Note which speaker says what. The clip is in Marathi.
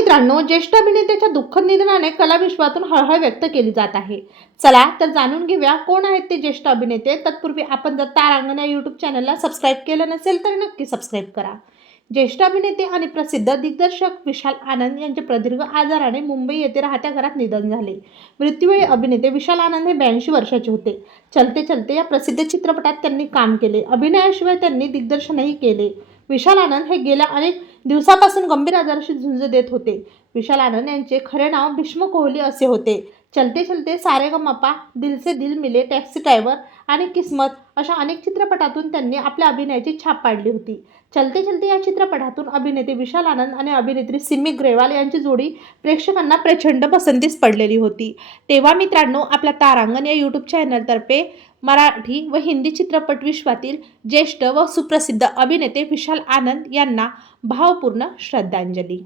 Speaker 1: मित्रांनो ज्येष्ठ अभिनेत्याच्या दुःखद निधनाने कलाविश्वातून हळहळ व्यक्त केली जात आहे. चला तर जाणून घेऊया कोण आहेत ते ज्येष्ठ अभिनेते. तत्पूर्वी आपण जर तारांगण या यूट्यूब चॅनलला सबस्क्राईब केलं नसेल तर नक्की सबस्क्राईब करा. ज्येष्ठ अभिनेते आणि प्रसिद्ध दिग्दर्शक विशाल आनंद यांचे प्रदीर्घ आजाराने मुंबई येथे राहत्या घरात निधन झाले. मृत्यूवेळी अभिनेते विशाल आनंद हे ब्याऐंशी वर्षाचे होते. चलते चलते या प्रसिद्ध चित्रपटात त्यांनी काम केले. अभिनयाशिवाय त्यांनी दिग्दर्शनही केले. विशाल आनंद हे गेल्या अनेक दिवसापासून गंभीर आजाराशी झुंज देत होते. विशाल आनंद यांचे खरे नाव भीष्म कोहली असे होते. चलते चलते सारे गमपा दिल से दिल मिले टॅक्सी ड्रायव्हर आणि किस्मत अशा अनेक चित्रपटातून त्यांनी आपल्या अभिनयाची छाप पाडली होती. चलते चलते या चित्रपटातून अभिनेते विशाल आनंद आणि अभिनेत्री सिमी ग्रेवाल यांची जोडी प्रेक्षकांना प्रचंड पसंतीस पडलेली होती. तेव्हा मित्रांनो आपल्या तारांगण या यूट्यूब चॅनलतर्फे मराठी व हिंदी चित्रपट विश्वातील ज्येष्ठ व सुप्रसिद्ध अभिनेते विशाल आनंद यांना भावपूर्ण श्रद्धांजली.